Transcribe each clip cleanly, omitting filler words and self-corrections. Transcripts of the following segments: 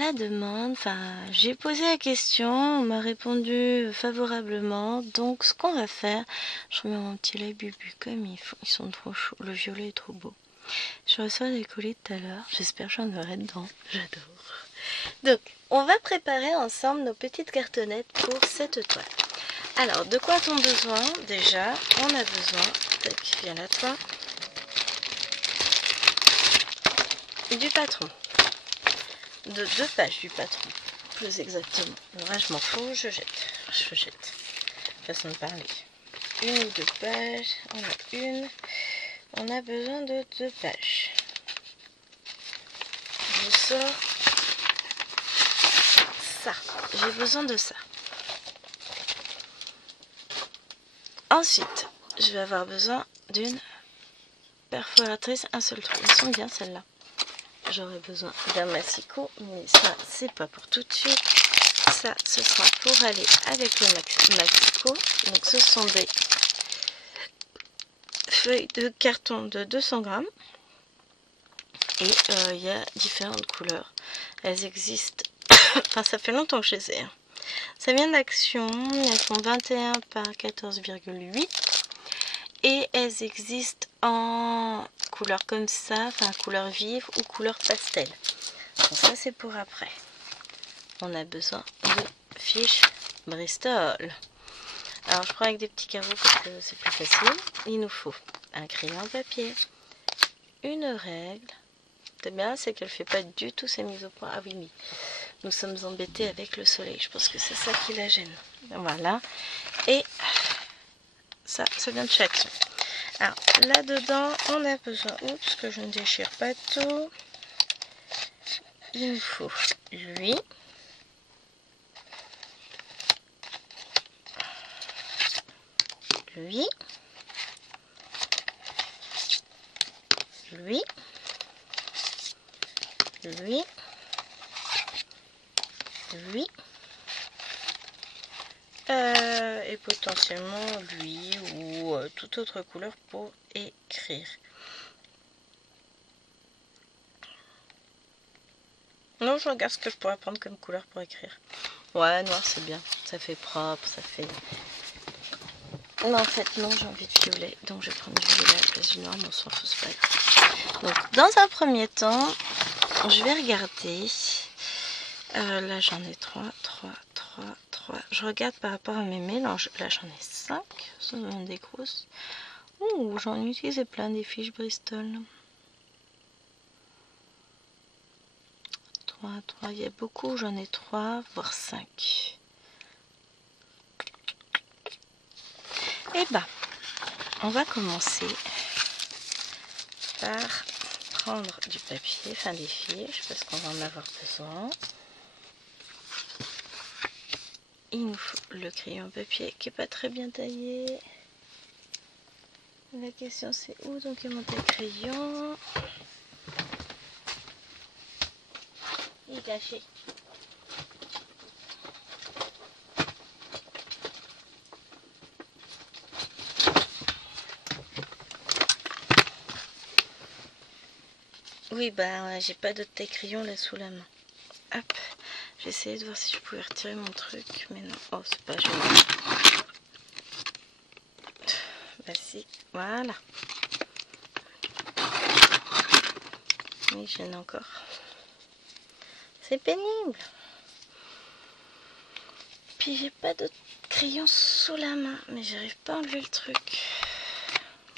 la demande, enfin j'ai posé la question, on m'a répondu favorablement, donc ce qu'on va faire, je remets mon petit lait bubu comme il faut, ils sont trop chauds, le violet est trop beau. Je reçois des colis tout à l'heure, j'espère que j'en aurai dedans, j'adore. Donc on va préparer ensemble nos petites cartonnettes pour cette toile. Alors de quoi a-t-on besoin? Déjà on a besoin, tac, viens là toi, du patron. De 2 pages du patron, plus exactement. Là, je m'en fous, je jette. Façon de parler. 1 ou 2 pages, on a une. On a besoin de 2 pages. Je sors ça. J'ai besoin de ça. Ensuite, je vais avoir besoin d'une perforatrice, un seul trou. Elles sont bien celles-là. J'aurai besoin d'un massicot, mais ça c'est pas pour tout de suite. Ça ce sera pour aller avec le massicot. Donc ce sont des feuilles de carton de 200 grammes et il y a différentes couleurs. Elles existent, enfin ça fait longtemps que je les ai. Ça vient d'Action, elles font 21 par 14,8 et elles existent en couleur comme ça, enfin couleur vive ou couleur pastel. Bon, ça c'est pour après. On a besoin de fiches Bristol. Alors je prends avec des petits carreaux parce que c'est plus facile. Il nous faut un crayon papier, une règle. C'est bien, c'est qu'elle fait pas du tout ses mises au point. Ah oui, mais nous sommes embêtés avec le soleil. Je pense que c'est ça qui la gêne. Voilà. Et ça vient de chez Action. Alors là-dedans, on a besoin, oups, que je ne déchire pas tout. Il nous faut lui. Lui. Lui. Lui. Lui. Et potentiellement lui ou toute autre couleur pour écrire. Non, je regarde ce que je pourrais prendre comme couleur pour écrire. Ouais, noir c'est bien, ça fait propre, ça fait... Non, en fait, non, j'ai envie de violet, donc je vais prendre du violet à la place du noir, mais on s'en fout, c'est pas grave. Donc, dans un premier temps, je vais regarder. Là, j'en ai 3. Je regarde par rapport à mes mélanges. Là, j'en ai 5. Ce sont des grosses. Ouh, j'en ai utilisé plein des fiches Bristol. 3, il y a beaucoup, j'en ai 3, voire 5. Et bah, on va commencer par prendre du papier, enfin des fiches, parce qu'on va en avoir besoin. Il nous faut le crayon papier qui est pas très bien taillé. La question c'est où donc est mon crayon? Il est caché. Oui, bah j'ai pas d'autre taille-crayon là sous la main. Hop, j'ai essayé de voir si je pouvais retirer mon truc, mais non. Oh, c'est pas joli. Bah si, voilà. Oui, j'en ai encore. C'est pénible. Puis j'ai pas d'autre crayon sous la main, mais j'arrive pas à enlever le truc.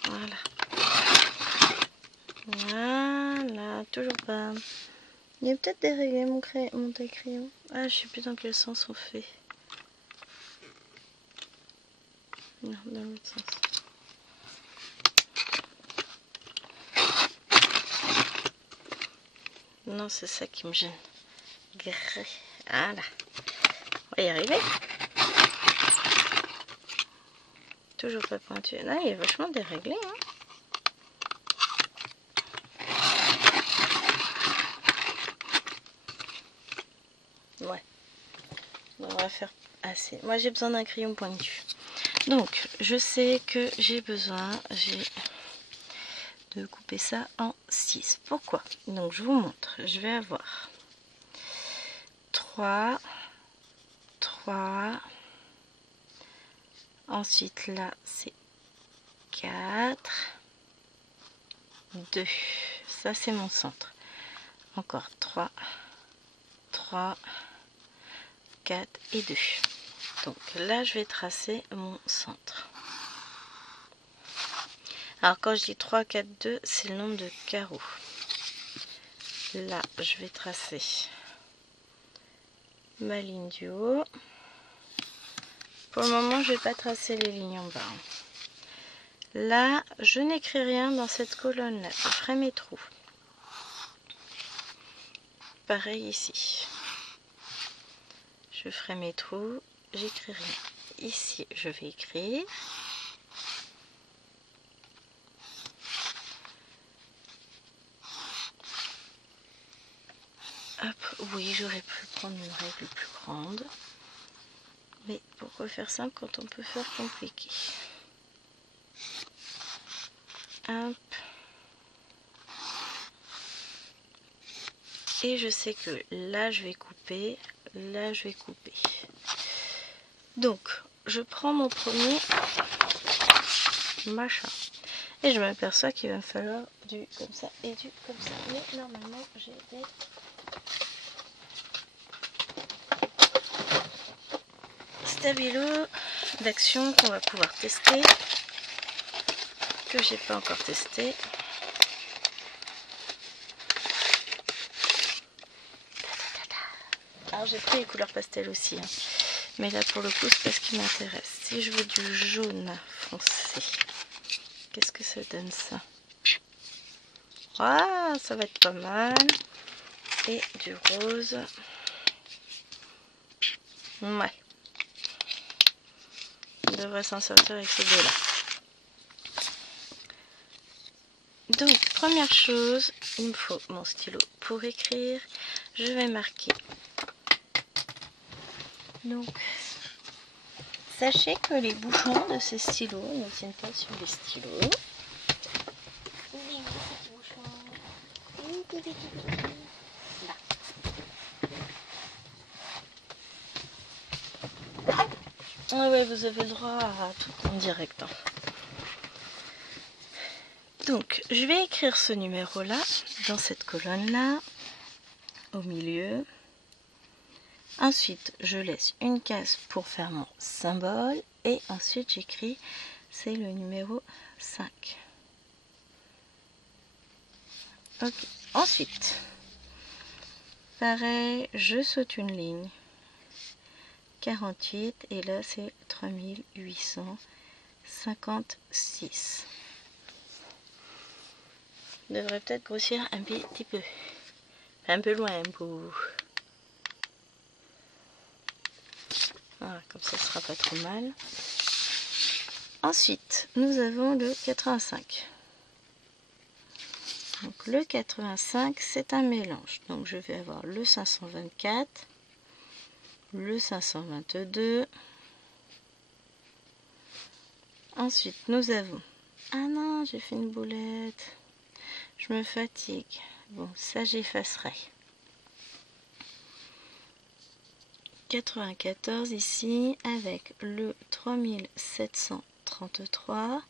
Voilà. Voilà, toujours pas. Il y a peut-être déréglé mon taille-crayon. Ah, je sais plus dans quel sens on fait. Non, dans l'autre sens. Non, c'est ça qui me gêne. Voilà. On va y arriver. Toujours pas pointu. Là, il est vachement déréglé. Hein. Ouais. On va faire assez. Moi, j'ai besoin d'un crayon pointu. Donc, je sais que j'ai besoin de couper ça en 6. Pourquoi? Donc, je vous montre. Je vais avoir 3, 3. Ensuite là c'est 4, 2. Ça c'est mon centre. Encore 3, 3, 4 et 2. Donc là je vais tracer mon centre. Alors quand je dis 3, 4, 2, c'est le nombre de carreaux. Là je vais tracer ma ligne du haut. Pour le moment je vais pas tracer les lignes en bas. Là je n'écris rien dans cette colonne là, je ferai mes trous. Pareil ici. Je ferai mes trous, j'écris rien. Ici je vais écrire. Hop, oui, j'aurais pu prendre une règle plus grande. Mais pourquoi faire simple quand on peut faire compliqué? Hop. Et je sais que là je vais couper, là je vais couper. Donc, je prends mon premier machin. Et je m'aperçois qu'il va me falloir du comme ça et du comme ça. Mais normalement, j'ai des... stabilo d'action qu'on va pouvoir tester. Que j'ai pas encore testé. Alors j'ai pris les couleurs pastel aussi. Hein. Mais là pour le coup, c'est pas ce qui m'intéresse. Si je veux du jaune foncé, qu'est-ce que ça donne ça? Ah, ça va être pas mal. Et du rose. Ouais. On devrait s'en sortir avec ces deux-là. Donc, première chose, il me faut mon stylo pour écrire. Je vais marquer. Donc, sachez que les bouchons de ces stylos ne tiennent pas sur les stylos. Là. Ah ouais, vous avez le droit à tout en direct. Hein. Donc, je vais écrire ce numéro-là dans cette colonne-là, au milieu. Ensuite, je laisse une case pour faire mon symbole. Et ensuite, j'écris, c'est le numéro 5. Ok. Ensuite, pareil, je saute une ligne. 48 et là c'est 3856. Je devrais peut-être grossir un petit peu. Un peu loin un peu. Voilà, comme ça ne sera pas trop mal. Ensuite, nous avons le 85. Donc le 85, c'est un mélange. Donc je vais avoir le 524, le 522. Ensuite, nous avons... Ah non, j'ai fait une boulette. Je me fatigue. Bon, ça j'effacerai. 94 ici avec le 3733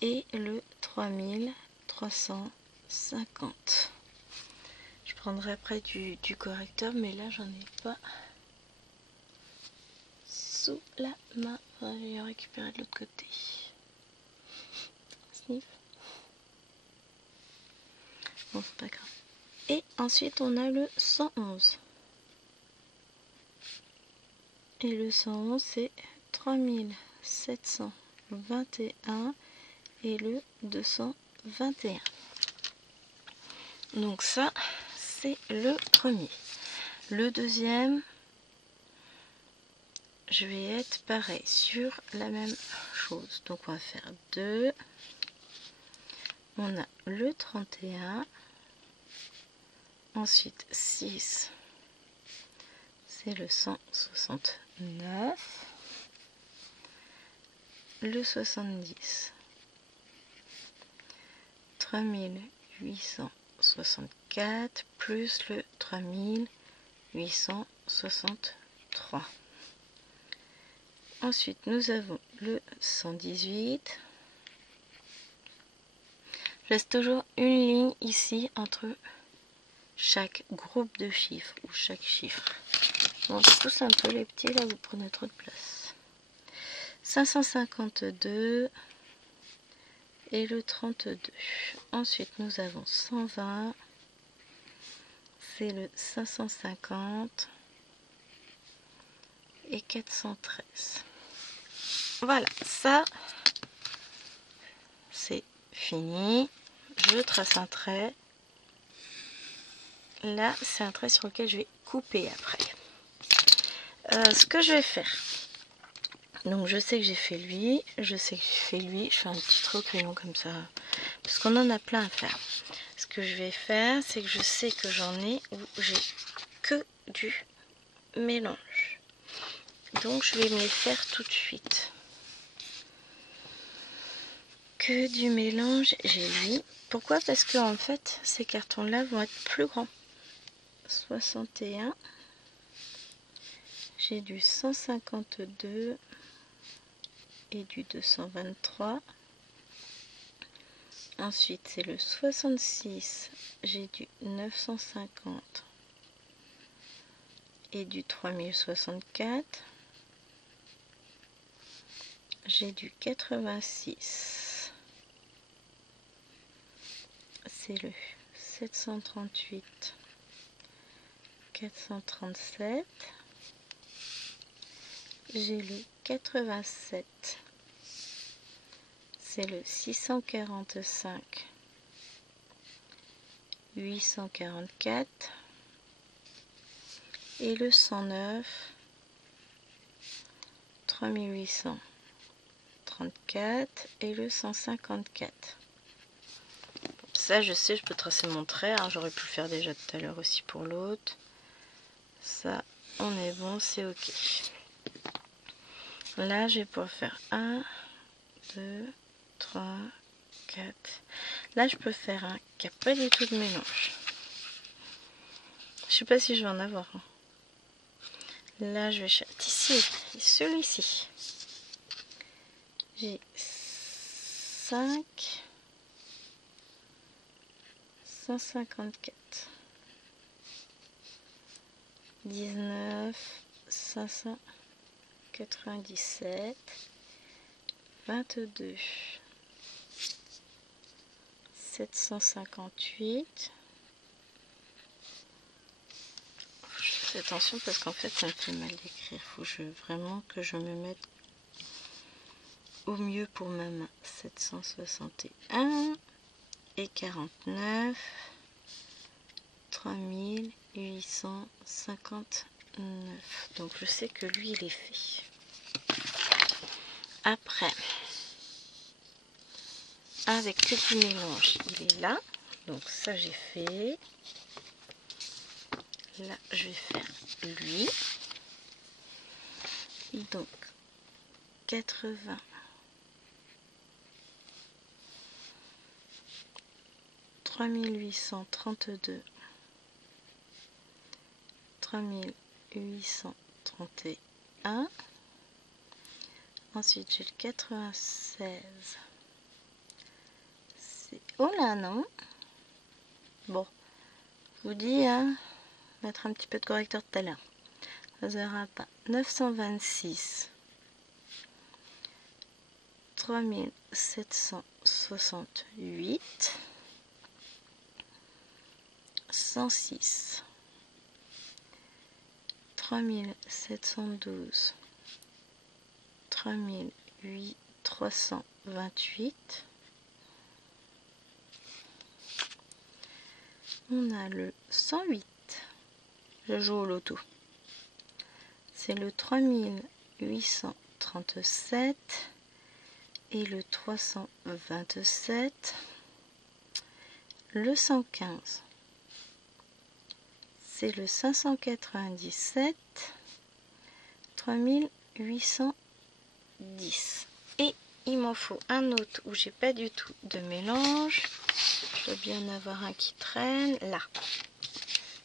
et le 3350. Je prendrai après du correcteur, mais là j'en ai pas sous la main. Je vais en récupérer de l'autre côté. Sniff. Bon, c'est pas grave. Et ensuite on a le 111. Et le 111 c'est 3721 et le 221. Donc ça c'est le premier. Le deuxième, je vais être pareil sur la même chose. Donc on va faire 2. On a le 31. Ensuite 6. C'est le 169. Le 70. 3864 plus le 3850. 863. Ensuite, nous avons le 118. Je laisse toujours une ligne ici entre chaque groupe de chiffres ou chaque chiffre. Bon, je pousse un peu les petits, là vous prenez trop de place. 552 et le 32. Ensuite, nous avons 120. C'est le 550 et 413. Voilà, ça c'est fini. Je trace un trait. Là, c'est un trait sur lequel je vais couper après. Ce que je vais faire, donc je sais que j'ai fait lui, je sais que j'ai fait lui, je fais un petit trait au crayon comme ça, parce qu'on en a plein à faire. Ce que je vais faire, c'est que je sais que j'en ai où j'ai que du mélange. Donc je vais me les faire tout de suite. Que du mélange, j'ai lui. Pourquoi? Parce que en fait, ces cartons-là vont être plus grands. 61. J'ai du 152 et du 223. Ensuite, c'est le 66. J'ai du 950 et du 3064. J'ai du 86. C'est le 738. 437. J'ai le 87. C'est le 645. 844. Et le 109. 3834. Et le 154. Ça, je sais, je peux tracer mon trait. Hein. J'aurais pu le faire déjà tout à l'heure aussi pour l'autre. Ça, on est bon, c'est ok. Là, je vais pouvoir faire 1, 2, 3, 4. Là, je peux faire un qui n'a pas du tout de mélange. Je sais pas si je vais en avoir un. Là, je vais ici, celui-ci. J'ai 5, 154, 19, 597, 22, 758. Je fais attention parce qu'en fait ça me fait mal d'écrire. Faut vraiment que je me mette au mieux pour ma main. 761 et 49, 3859. Donc je sais que lui il est fait. Après, avec que du mélange, il est là. Donc ça j'ai fait. Là je vais faire lui. Donc 80. 3832, 3831. Ensuite j'ai le 96. Oh là non. Bon, je vous dis, hein, mettre un petit peu de correcteur tout à l'heure. Ça ne verra pas. 926. 3768. 106. 3712. 328. On a le 108. Je joue au loto. C'est le 3837 et le 327. Le 115. C'est le 597. 3810. Et il m'en faut un autre où j'ai pas du tout de mélange. Je dois bien avoir un qui traîne là.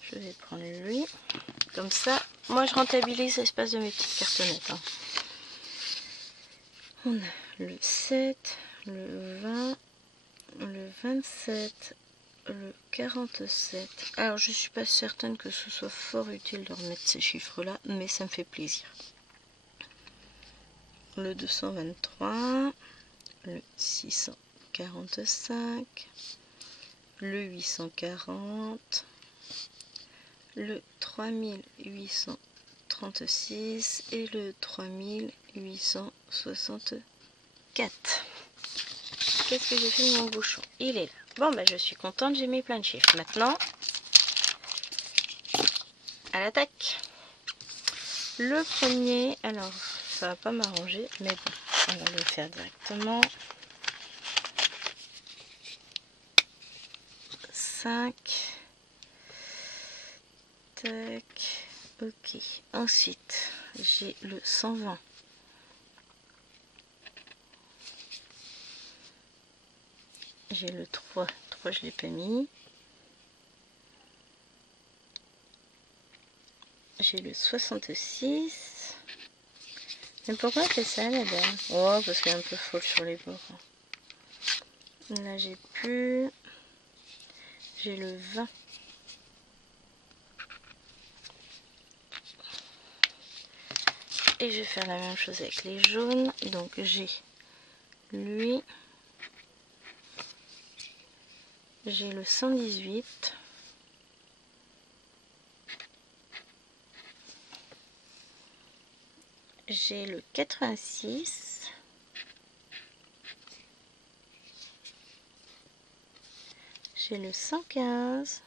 Je vais prendre lui. Comme ça, moi je rentabilise l'espace de mes petites cartonnettes. Hein. On a le 7, le 20, le 27, le 47. Alors je suis pas certaine que ce soit fort utile de remettre ces chiffres là, mais ça me fait plaisir. Le 223, le 645, le 840, le 3836 et le 3864. Qu'est-ce que j'ai fait de mon bouchon? Il est là. Bon, bah, je suis contente, j'ai mis plein de chiffres. Maintenant, à l'attaque. Le premier, alors, ça va pas m'arranger, mais bon, on va le faire directement. 5. Tac. Ok. Ensuite, j'ai le 120. J'ai le 3. 3, je l'ai pas mis. J'ai le 66. Mais pourquoi elle fait ça, la dame? Oh, parce qu'elle est un peu folle sur les bords. Là, j'ai plus. J'ai le 20. Et je vais faire la même chose avec les jaunes. Donc, j'ai lui. J'ai le 118. J'ai le 86. J'ai le 115.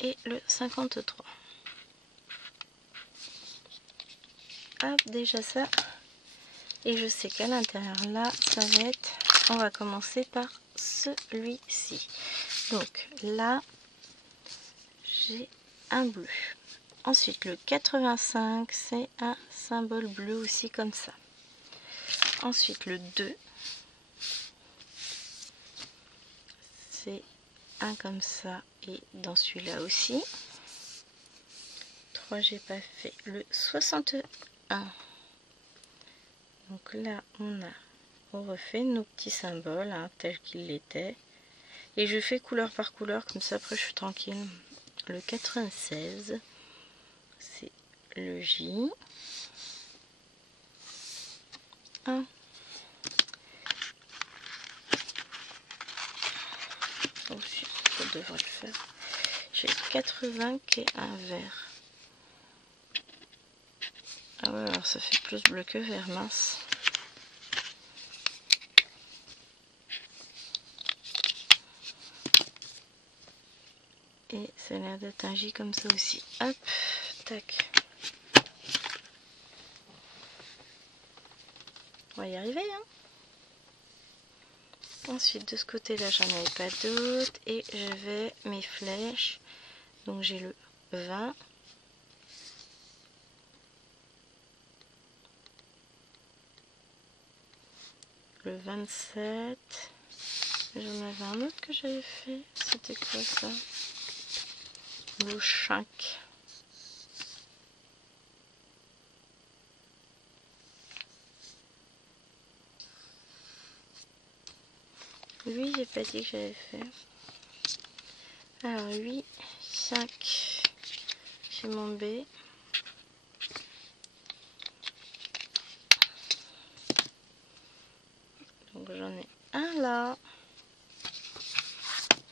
Et le 53. Hop, déjà ça. Et je sais qu'à l'intérieur là, ça va être... On va commencer par celui-ci. Donc là, j'ai un bleu. Ensuite, le 85, c'est un symbole bleu aussi comme ça. Ensuite, le 2, c'est un comme ça et dans celui-là aussi. 3, j'ai pas fait. Le 61. Donc là, on refait nos petits symboles hein, tels qu'ils l'étaient. Et je fais couleur par couleur, comme ça après je suis tranquille. Le 96, c'est le J. 1. Ensuite, ça devrait le faire. J'ai 80 qui est un vert. Ah ouais, alors ça fait plus bleu que vert, mince. Et ça a l'air d'être un J comme ça aussi. Hop, tac. On va y arriver, hein. Ensuite, de ce côté-là, j'en avais pas d'autres. Et je vais mes flèches. Donc j'ai le 20. Le 27. J'en avais un autre que j'avais fait. C'était quoi ça? Le 5. Lui, j'ai pas dit que j'avais fait. Alors 8, 5. J'ai mon B. Donc j'en ai un là.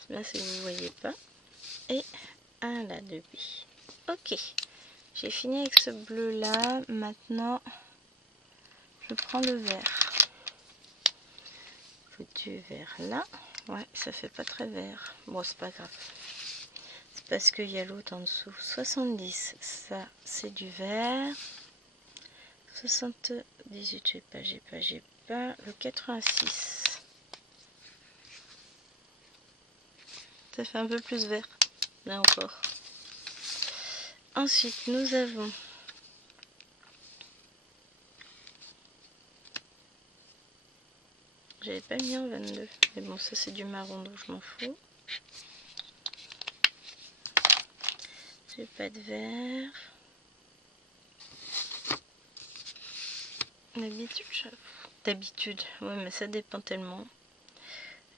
Là, c'est que vous voyez pas. Et un là de B. Ok. J'ai fini avec ce bleu là. Maintenant, je prends le vert. Du vert là. Ouais, ça fait pas très vert. Bon, c'est pas grave. C'est parce qu'il y a l'autre en dessous. 70, ça c'est du vert. 78, j'ai pas. Le 86. Ça fait un peu plus vert. Là encore. Ensuite, nous avons J'avais pas mis en 22. Mais bon, ça c'est du marron donc je m'en fous. J'ai pas de vert. D'habitude, ouais, mais ça dépend tellement.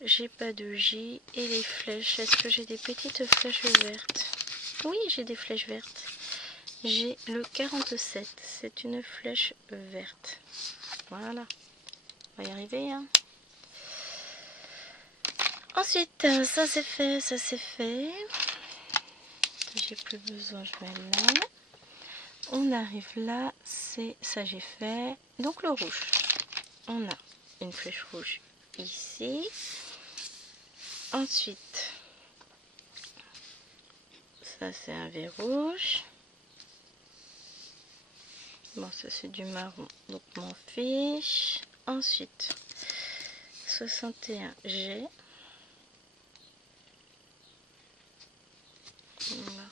J'ai pas de J. Et les flèches, est-ce que j'ai des petites flèches vertes? Oui, j'ai des flèches vertes. J'ai le 47, c'est une flèche verte. Voilà, on va y arriver, hein. Ensuite, ça c'est fait, ça c'est fait. J'ai plus besoin, je mets là. On arrive là, c'est ça j'ai fait. Donc le rouge, on a une flèche rouge ici. Ensuite, ça c'est un V rouge. Bon, ça c'est du marron, donc m'en fiche. Ensuite, 61G. Voilà.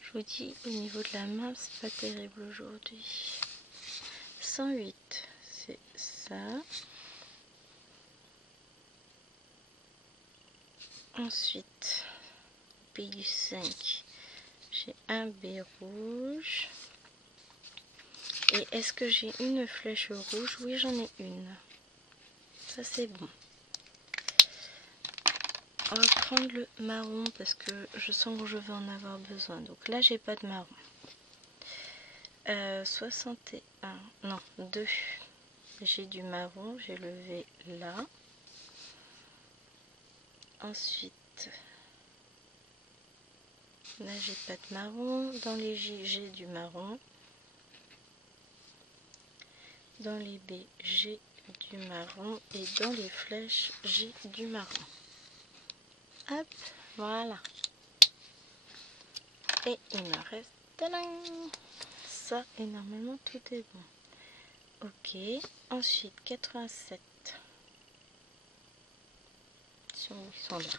Je vous dis, au niveau de la main, c'est pas terrible aujourd'hui. 108, c'est ça. Ensuite, B5, j'ai un B rouge. Et est-ce que j'ai une flèche rouge? Oui, j'en ai une. Ça, c'est bon. On va prendre le marron parce que je sens que je vais en avoir besoin. Donc là, j'ai pas de marron. 61, non, 2. J'ai du marron, j'ai levé là. Ensuite, là, j'ai pas de marron. Dans les J, j'ai du marron. Dans les B, j'ai du marron. Et dans les flèches, j'ai du marron. Hop, voilà. Et il me reste ça et normalement tout est bon. Ok, ensuite 87. Si ils sont là.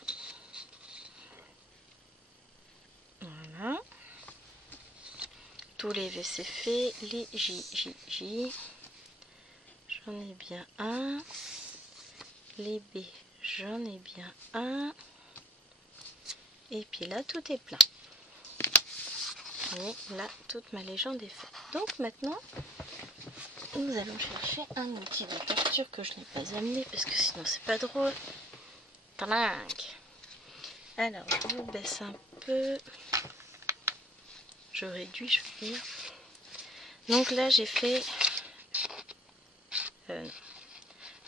Voilà. Tous les V c'est fait. Les J. J'en ai bien un. Les B, j'en ai bien un. Et puis là, tout est plein. Et là, toute ma légende est faite. Donc maintenant, nous allons chercher un outil de torture que je n'ai pas amené parce que sinon c'est pas drôle. Talingue. Alors, je vous baisse un peu. Je réduis, je veux dire. Donc là, j'ai fait...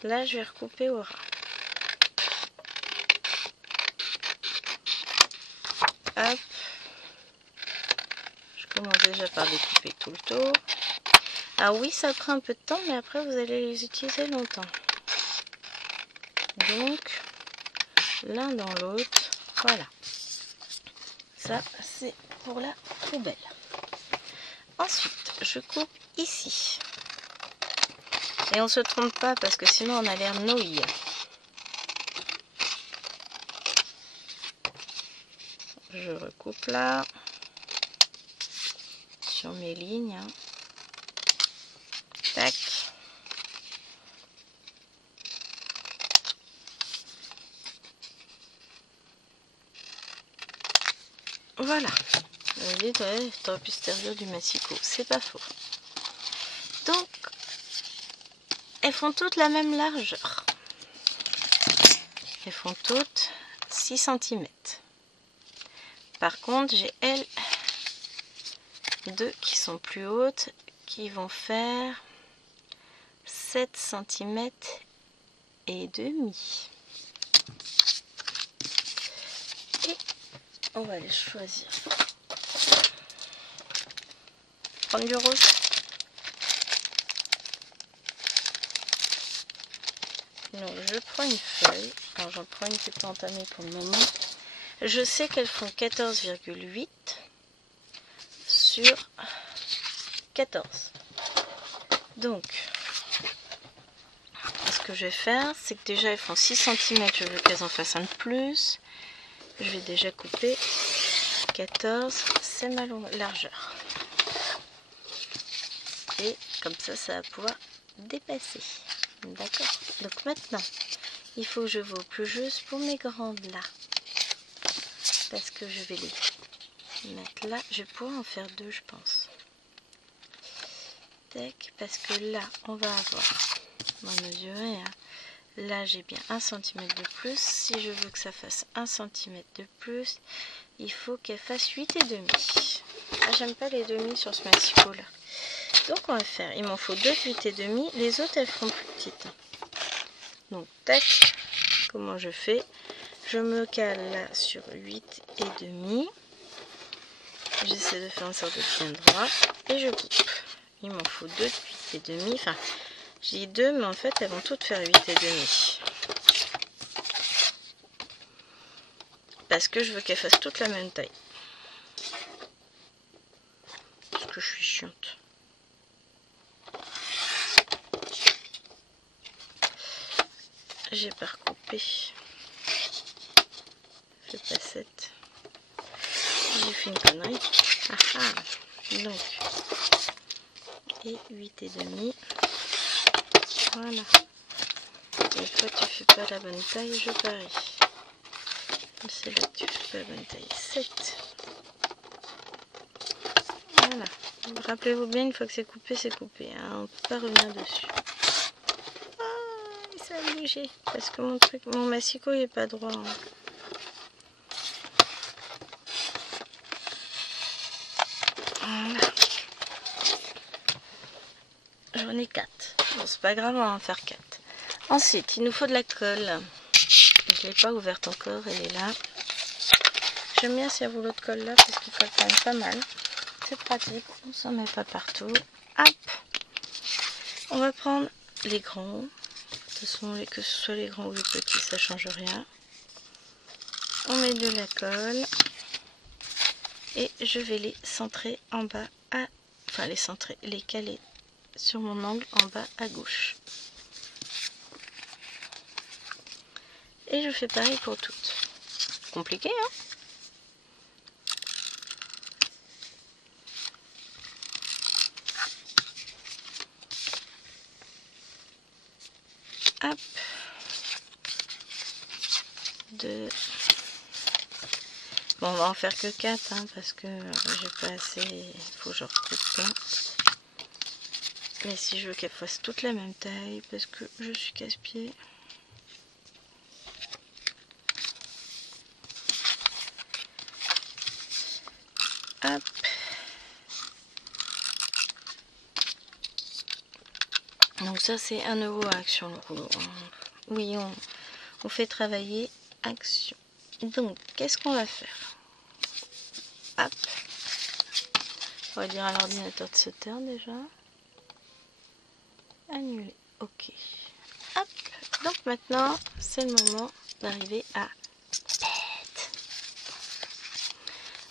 là, je vais recouper au ras. Hop. Je commence déjà par découper tout le tour. Ah oui, ça prend un peu de temps, mais après, vous allez les utiliser longtemps. Donc, l'un dans l'autre, voilà. Ça, c'est pour la poubelle. Ensuite, je coupe ici. Et on se trompe pas parce que sinon on a l'air nouille. Je recoupe là. Sur mes lignes. Hein. Tac. Voilà. Vous dites, ouais, t'aurais pu se servir du massicot. C'est pas faux. Donc, elles font toutes la même largeur. Elles font toutes 6 cm. Par contre, j'ai elles deux qui sont plus hautes, qui vont faire 7 cm et demi. Et on va les choisir. Prendre du rose. Donc je prends une feuille. Alors j'en prends une qui est pas entamée pour le moment. Je sais qu'elles font 14,8 sur 14. Donc, ce que je vais faire, c'est que déjà elles font 6 cm, je veux qu'elles en fassent un de plus. Je vais déjà couper 14, c'est ma largeur. Et comme ça, ça va pouvoir dépasser. D'accord. Donc maintenant, il faut que je vais au plus juste pour mes grandes là. Parce que je vais les mettre là. Je pourrais en faire deux, je pense. Tac, parce que là, on va avoir, on va mesurer, hein. Là, j'ai bien 1 cm de plus. Si je veux que ça fasse 1 cm de plus, il faut qu'elle fasse 8,5. Ah, j'aime pas les demi sur ce massicot là. Donc on va faire, il m'en faut 2 8,5. Les autres, elles feront plus petites. Donc, tac, comment je fais? Je me cale là sur 8,5. J'essaie de faire en sorte de bien droit. Et je coupe. Il m'en faut 2 8,5. Enfin, j'ai 2, mais en fait, elles vont toutes faire 8,5. Parce que je veux qu'elles fassent toutes la même taille. Parce que je suis chiante. J'ai pas recoupé. Fais pas 7. J'ai fait une connerie. Ah ah. Donc. Et 8,5. Voilà. Et toi tu fais pas la bonne taille, je parie. C'est là que tu fais pas la bonne taille. 7. Voilà. Rappelez-vous bien, une fois que c'est coupé, c'est coupé. Hein. On ne peut pas revenir dessus. Ah, ça a bougé. Parce que mon massicot il est pas droit. Hein. Voilà. J'en ai 4. Bon, c'est pas grave, on va en faire 4. Ensuite, il nous faut de la colle. Je ne l'ai pas ouverte encore, elle est là. J'aime bien ces rouleaux de colle là parce qu'ils collent quand même pas mal. C'est pratique, on s'en met pas partout. Hop, on va prendre les grands. De toute façon, que ce soit les grands ou les petits, ça change rien. On met de la colle et je vais les centrer en bas, enfin les centrer, les caler sur mon angle en bas à gauche. Et je fais pareil pour toutes. Compliqué, hein? Hop. 2. Bon, on va en faire que 4 hein, parce que j'ai pas assez. Il faut que je recoupe. Mais si je veux qu'elles fassent toutes la même taille, parce que je suis casse-pied. Hop. Donc ça c'est 1 € à Action le rouleau. Oui, on fait travailler Action. Donc qu'est-ce qu'on va faire? Hop. On va dire à l'ordinateur de se taire déjà. Annuler. Ok. Hop. Donc maintenant c'est le moment d'arriver à tête.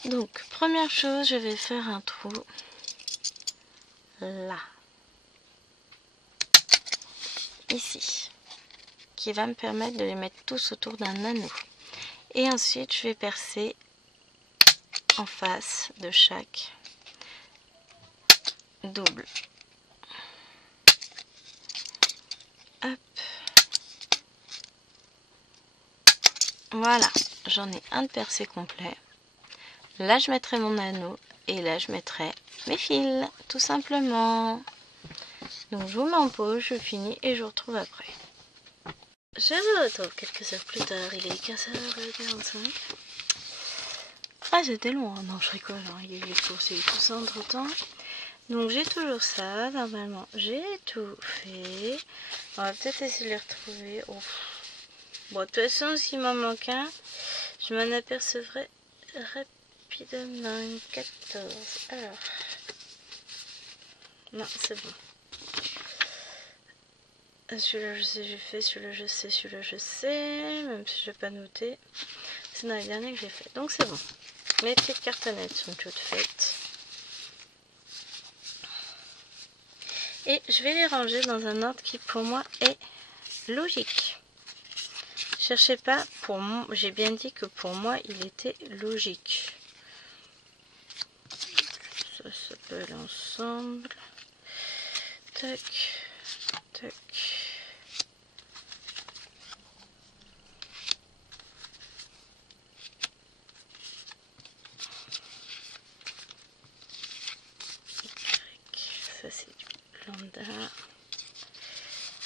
Donc première chose, je vais faire un trou là. Ici, qui va me permettre de les mettre tous autour d'un anneau. Et ensuite, je vais percer en face de chaque double. Hop. Voilà, j'en ai un de percé complet. Là, je mettrai mon anneau et là, je mettrai mes fils, tout simplement. Donc, je vous mets en pause, je finis et je vous retrouve après. Je vous retrouve quelques heures plus tard, il est 15h45. Ah, c'était long, hein. Non, je rigole, hein. Il y a eu les courses et tout ça entre temps. Donc, j'ai toujours ça, normalement, j'ai tout fait. On va peut-être essayer de les retrouver. Oh. Bon, de toute façon, s'il m'en manque un, je m'en apercevrai rapidement. Une 14. Alors, non, c'est bon. Celui-là, je sais, j'ai fait. Celui-là, je sais. Celui-là, je sais. Même si je n'ai pas noté. C'est dans les derniers que j'ai fait. Donc, c'est bon. Mes petites cartonnettes sont toutes faites. Et je vais les ranger dans un ordre qui, pour moi, est logique. Cherchez pas, pour moi, j'ai bien dit que pour moi, il était logique. Ça s'appelle ensemble. Tac, tac. lambda,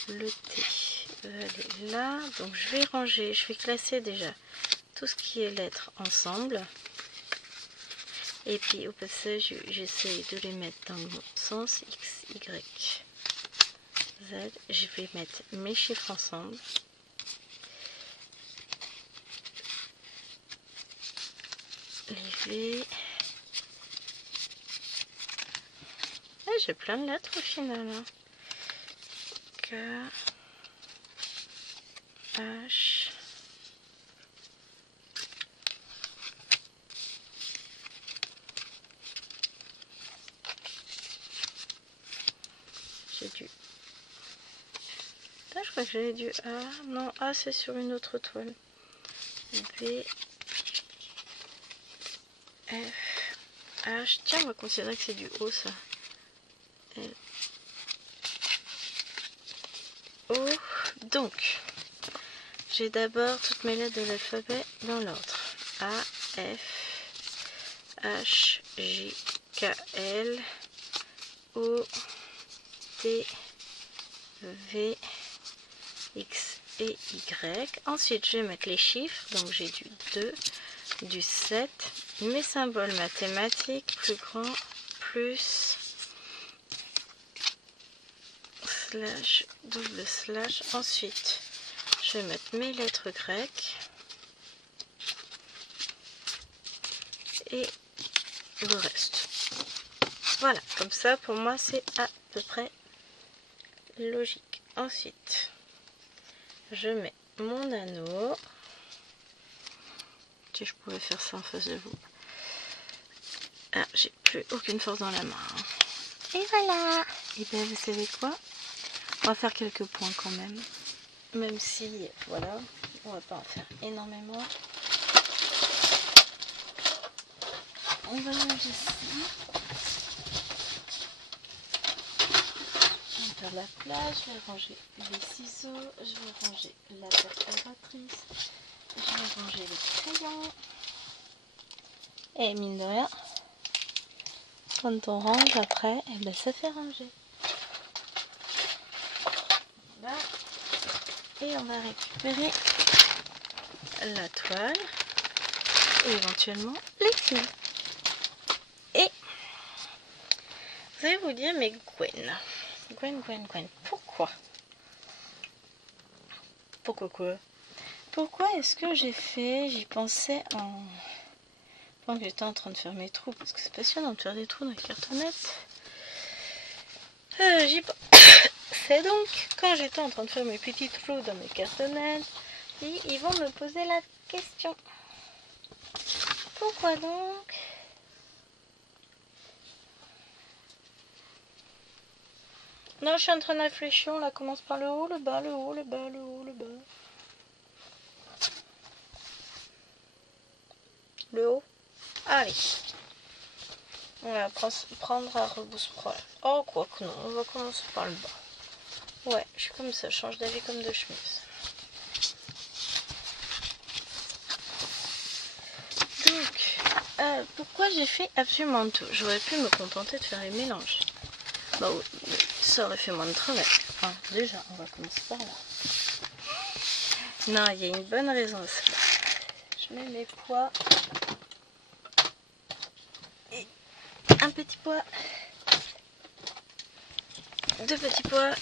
le T va aller là. Donc je vais ranger, je vais classer déjà tout ce qui est lettres ensemble. Et puis au passage, j'essaie de les mettre dans le bon sens, X, Y, Z. Je vais mettre mes chiffres ensemble. Les V. Et j'ai plein de lettres au final. Hein. K, H, j'ai du... Ah, je crois que j'avais du A. Non, A c'est sur une autre toile. B, F, H. Tiens, on va considérer que c'est du O ça. L, O. Donc, j'ai d'abord toutes mes lettres de l'alphabet dans l'ordre. A, F, H, J, K, L, O, T, V, X et Y. Ensuite, je vais mettre les chiffres. Donc, j'ai du 2, du 7. Mes symboles mathématiques, plus grand, plus, slash, double slash. Ensuite, je vais mettre mes lettres grecques. Et le reste. Voilà, comme ça, pour moi, c'est à peu près logique. Ensuite, je mets mon anneau. Si je pouvais faire ça en face de vous. Ah, j'ai plus aucune force dans la main. Et voilà. Et bien, vous savez quoi? On va faire quelques points quand même. Même si, voilà, on va pas en faire énormément. On va ranger ça. On va faire la place. Je vais ranger les ciseaux. Je vais ranger la perforatrice. Je vais ranger les crayons. Et mine de rien, quand on range après, eh ben ça fait ranger. Là. Et on va récupérer la toile et éventuellement les fils. Et vous allez vous dire, mais Gwen, pourquoi? Pourquoi quoi? Pourquoi est-ce que j'y pensais pendant que j'étais en train de faire mes trous, parce que c'est passionnant de faire des trous dans les cartonnettes. J'y pense. C'est donc quand j'étais en train de faire mes petits trous dans mes cartonnettes, ils vont me poser la question. Pourquoi donc? Non, je suis en train de réfléchir, on la commence par le haut, le bas, le haut, le bas, le haut, le bas. Le haut. Allez. On va prendre à rebrousse-poil. Oh, quoi que non, on va commencer par le bas. Ouais, je suis comme ça, je change d'avis comme de chemise. Donc, pourquoi j'ai fait absolument tout? J'aurais pu me contenter de faire les mélanges. Bah oui, ça aurait fait moins de travail. Enfin, déjà, on va commencer par là. Non, il y a une bonne raison à cela. Je mets mes pois. Et un petit pois. Deux petits pois.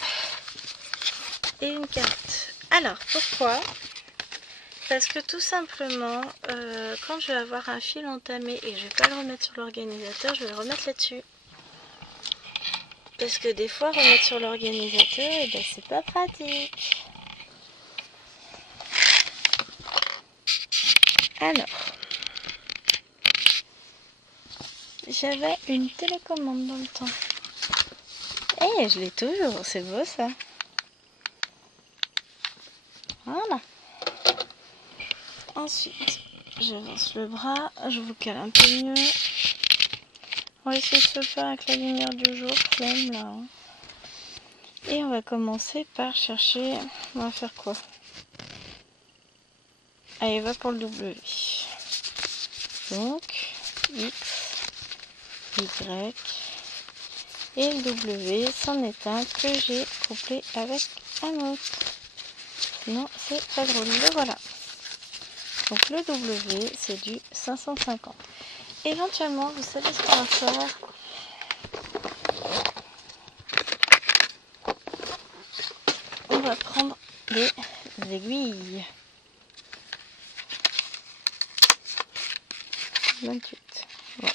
Et une carotte. Alors, pourquoi? Parce que tout simplement, quand je vais avoir un fil entamé et que je vais pas le remettre sur l'organisateur, je vais le remettre là-dessus. Parce que des fois, remettre sur l'organisateur, et ben, c'est pas pratique. Alors, j'avais une télécommande dans le temps. Et je l'ai toujours, c'est beau ça. Voilà. Ensuite, j'avance le bras, je vous cale un peu mieux. On va essayer de se faire avec la lumière du jour, flemme là. Hein. Et on va commencer par chercher, on va faire quoi? Allez, va pour le W. Donc, X, Y, Et le W, c'en est un que j'ai couplé avec un autre. Sinon, c'est pas drôle. Le voilà. Donc le W, c'est du 550. Éventuellement, vous savez ce qu'on va faire. On va prendre des aiguilles. 28. Voilà.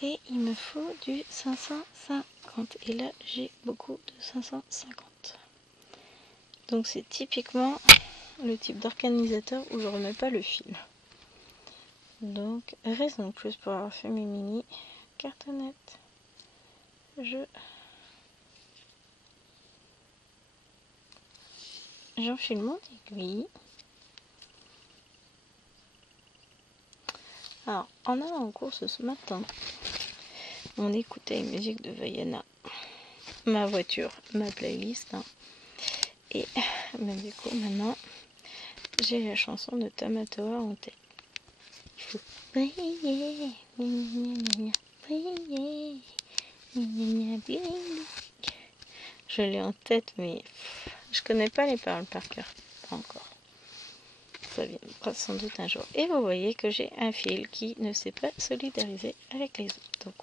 Et il me faut du 550. Et là, j'ai beaucoup de 550. Donc c'est typiquement le type d'organisateur où je remets pas le fil. Donc, raison de plus pour avoir fait mes mini cartonnettes. J'enfile mon aiguille. Alors, en allant en course ce matin, on écoutait une musique de Vaiana. Ma voiture, ma playlist. Hein. Et du coup, maintenant, j'ai la chanson de Tamatoa en tête. Il faut briller, briller, je l'ai en tête, mais je connais pas les paroles par cœur. Pas encore. Ça viendra sans doute un jour. Et vous voyez que j'ai un fil qui ne s'est pas solidarisé avec les autres. Donc,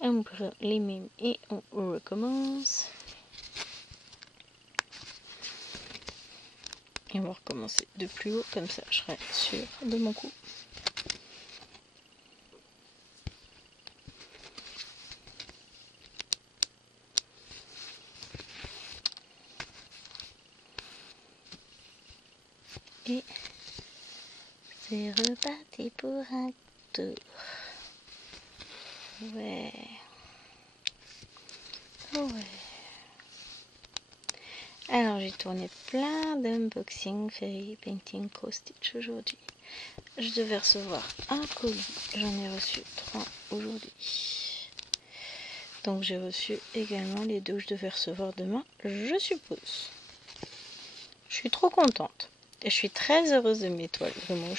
on prend les mêmes et on recommence. Et on va recommencer de plus haut, comme ça je serai sûre de mon coup. Et c'est reparti pour un tour. Ouais. Ouais. Alors j'ai tourné plein d'unboxing, fairy painting, cross stitch aujourd'hui. Je devais recevoir un colis, j'en ai reçu 3 aujourd'hui. Donc j'ai reçu également les 2 que je devais recevoir demain, je suppose. Je suis trop contente. Et je suis très heureuse de mes toiles. Vraiment,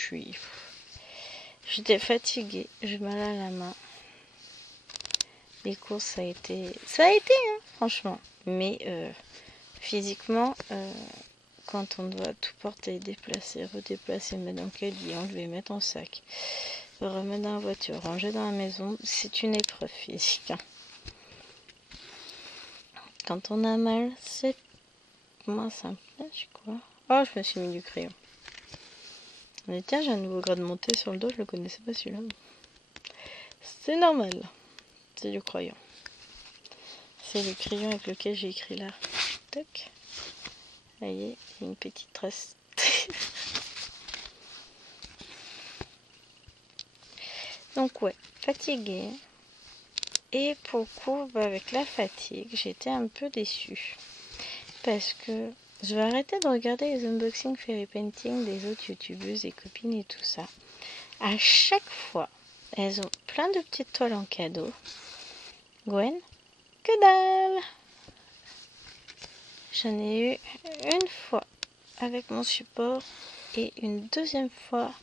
j'étais fatiguée, j'ai mal à la main. Les courses, ça a été hein, franchement. Mais physiquement, quand on doit tout porter, déplacer, redéplacer, mettre dans le caddie, enlever, mettre en sac, remettre dans la voiture, ranger dans la maison, c'est une épreuve physique. Hein. Quand on a mal, c'est moins simple. Là, je suis quoi? Oh, je me suis mis du crayon. Mais tiens, j'ai un nouveau grade monté sur le dos, je le connaissais pas celui-là. C'est normal. C'est du crayon. C'est le crayon avec lequel j'ai écrit là. Tac. Vous voyez, il y a une petite trace. Donc ouais, fatiguée. Et pour le coup, avec la fatigue, j'étais un peu déçue. Parce que je vais arrêter de regarder les unboxings fairy painting des autres youtubeuses et copines et tout ça. À chaque fois, elles ont plein de petites toiles en cadeau. Gwen, que dalle! J'en ai eu une fois avec mon support et une deuxième fois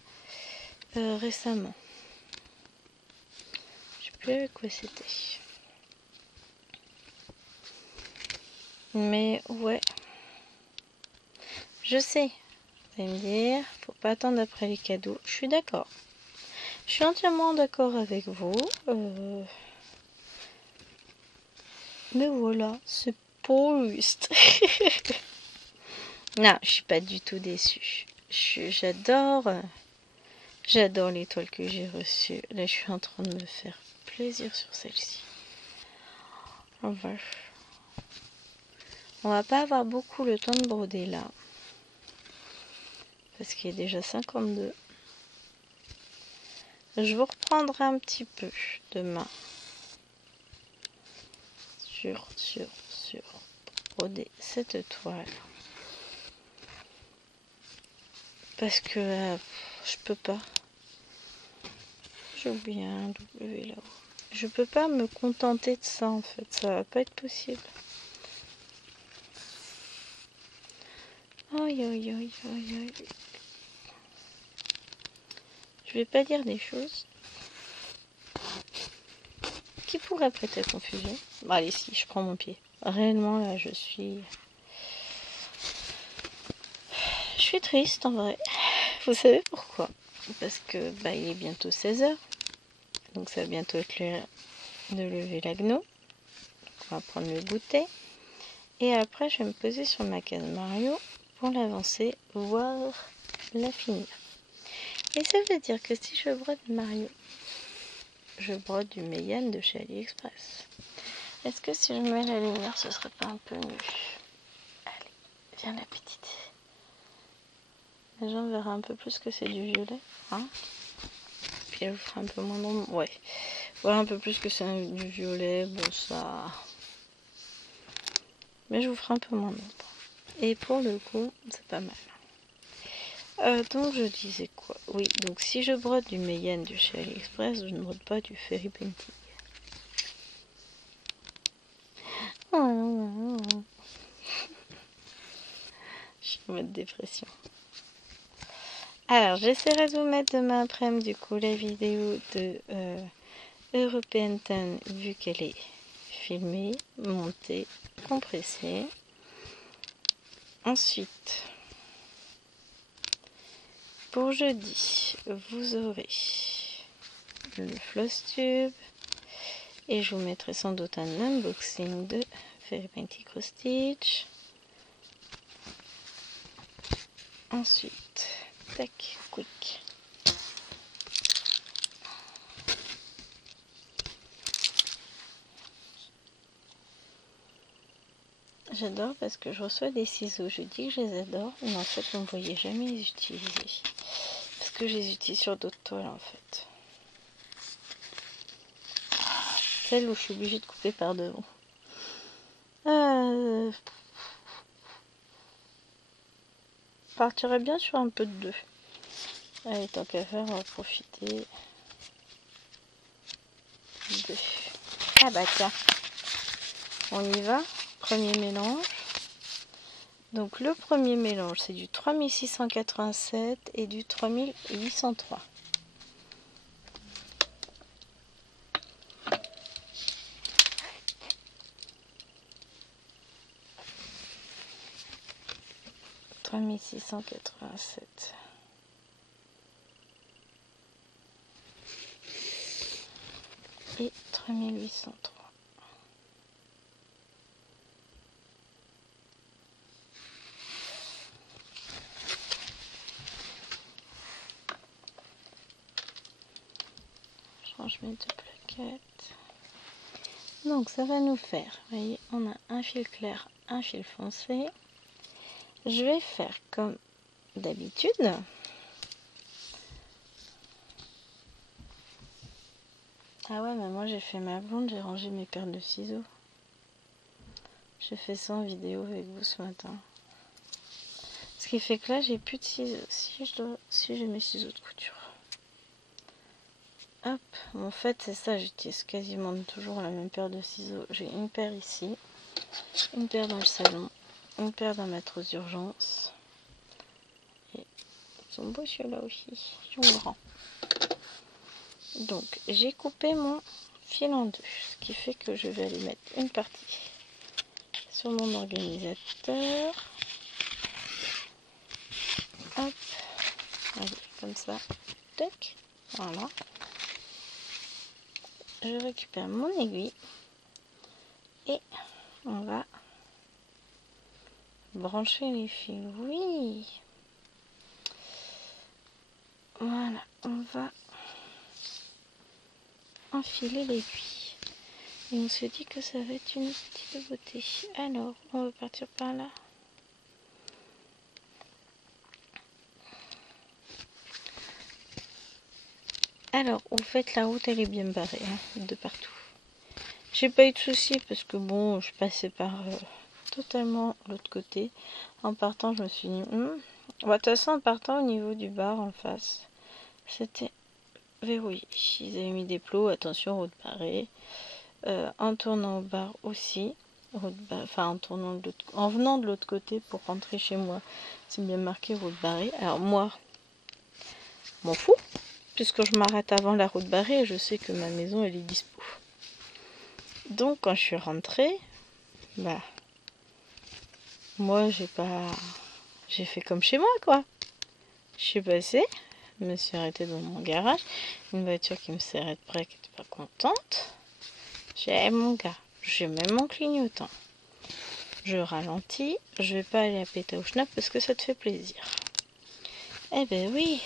récemment. Je sais plus avec quoi c'était. Mais ouais. Je sais. Vous allez me dire, faut pas attendre après les cadeaux. Je suis d'accord. Je suis entièrement d'accord avec vous. Mais voilà, c'est pas juste. Non, je suis pas du tout déçue. J'adore les toiles que j'ai reçues. Là, je suis en train de me faire plaisir sur celle-ci. On va pas avoir beaucoup le temps de broder là. Parce qu'il est déjà 52. Je vous reprendrai un petit peu demain. Sur broder cette toile. Parce que je peux pas. j'ai oublié un W là-haut. Je peux pas me contenter de ça en fait, ça va pas être possible. Aïe aïe aïe aïe aïe. Je vais pas dire des choses qui pourraient prêter à confusion. Bon, allez, si, je prends mon pied. Réellement, là, je suis triste en vrai. Vous savez pourquoi? Parce que bah, il est bientôt 16h. Donc ça va bientôt être l'heure de lever l'agneau. On va prendre le goûter. Et après, je vais me poser sur ma case Mario pour l'avancer, voire la finir. Et ça veut dire que si je brode Mario, je brode du Meian de chez AliExpress. Est-ce que si je mets la lumière, ce serait pas un peu mieux? Allez, viens la petite. Les gens verront un peu plus que c'est du violet. Hein, puis elle vous fera un peu moins d'ombre. Ouais. Voilà un peu plus que c'est du violet. Bon, ça... Mais je vous ferai un peu moins d'ombre. Et pour le coup, c'est pas mal. Donc je disais quoi? Oui, donc si je brode du Meian du chez AliExpress, je ne brode pas du Fairy Painting. Je suis en mode dépression. Alors, j'essaierai de vous mettre demain après-midi du coup la vidéo de European Tan vu qu'elle est filmée, montée, compressée. Ensuite, pour jeudi, vous aurez le floss tube et je vous mettrai sans doute un unboxing de Fairy Painting Cross Stitch. Ensuite, tac, quick. J'adore parce que je reçois des ciseaux, je dis que je les adore, mais en fait vous ne voyez jamais les utiliser. Parce que je les utilise sur d'autres toiles en fait. Celle où je suis obligée de couper par devant. Partirait bien sur un peu de 2. Allez, tant qu'à faire, on va profiter. 2. Ah bah tiens, on y va. Premier mélange. Donc le premier mélange, c'est du 3687 et du 3803. Et 3803. Je range mes deux plaquettes. Donc ça va nous faire, vous voyez, on a un fil clair, un fil foncé. Je vais faire comme d'habitude. Ah ouais, mais moi j'ai fait ma blonde, j'ai rangé mes paires de ciseaux. J'ai fait ça en vidéo avec vous ce matin. Ce qui fait que là j'ai plus de ciseaux. Si j'ai mes ciseaux de couture. Hop, en fait c'est ça, j'utilise quasiment toujours la même paire de ciseaux. J'ai une paire ici, une paire dans le salon, une paire dans ma trousse d'urgence. Et ils sont beaux ceux-là aussi, ils sont grands. Donc j'ai coupé mon fil en deux, ce qui fait que je vais aller mettre une partie sur mon organisateur. Hop, allez, comme ça, tac, voilà. Je récupère mon aiguille et on va brancher les fils. Oui, voilà, on va enfiler l'aiguille. Et on se dit que ça va être une petite beauté. Alors, on va partir par là. Alors, au fait, la route, elle est bien barrée, hein, de partout. J'ai pas eu de soucis parce que bon, je passais par totalement l'autre côté. En partant, je me suis dit, bah, de toute façon, en partant au niveau du bar en face, c'était verrouillé. Ils avaient mis des plots, attention, route barrée. En tournant au bar aussi. Enfin, en venant de l'autre côté pour rentrer chez moi, c'est bien marqué route barrée. Alors moi, m'en fous, puisque je m'arrête avant la route barrée et je sais que ma maison elle est dispo. Donc quand je suis rentrée, bah moi j'ai fait comme chez moi quoi. Je suis passée, je me suis arrêtée dans mon garage, une voiture qui me serrait de près qui n'était pas contente. J'ai mon gars, j'ai même mon clignotant. Je ralentis, je vais pas aller à péter au schnapp parce que ça te fait plaisir. Eh ben oui.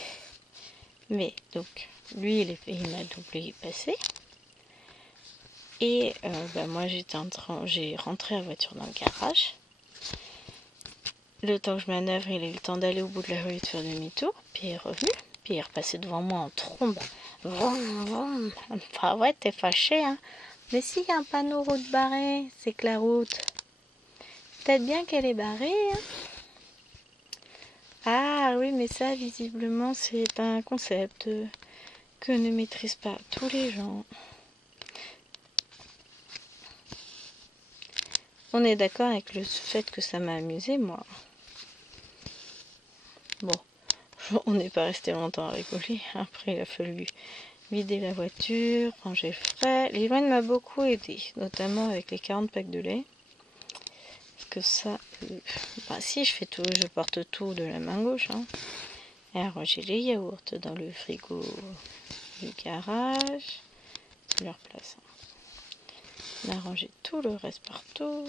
Mais donc lui il m'a doublé passé. Et moi j'ai rentré la voiture dans le garage. Le temps que je manœuvre, il a eu le temps d'aller au bout de la rue et de faire demi-tour. Puis il est revenu. Puis il est repassé devant moi en trombe. Vroom, vroom. Enfin ouais, t'es fâché, hein. Mais si, y a un panneau route barrée, c'est que la route. Peut-être bien qu'elle est barrée, hein. Ah oui, mais ça, visiblement, c'est un concept que ne maîtrisent pas tous les gens. On est d'accord avec le fait que ça m'a amusé, moi. Bon, on n'est pas resté longtemps à rigoler. Après, il a fallu vider la voiture, ranger le frais. L'Iloine m'a beaucoup aidé, notamment avec les 40 packs de lait. Parce que ça, si je fais tout, je porte tout de la main gauche. Hein. Et à ranger les yaourts dans le frigo du garage. C'est leur place. On a rangé tout le reste partout.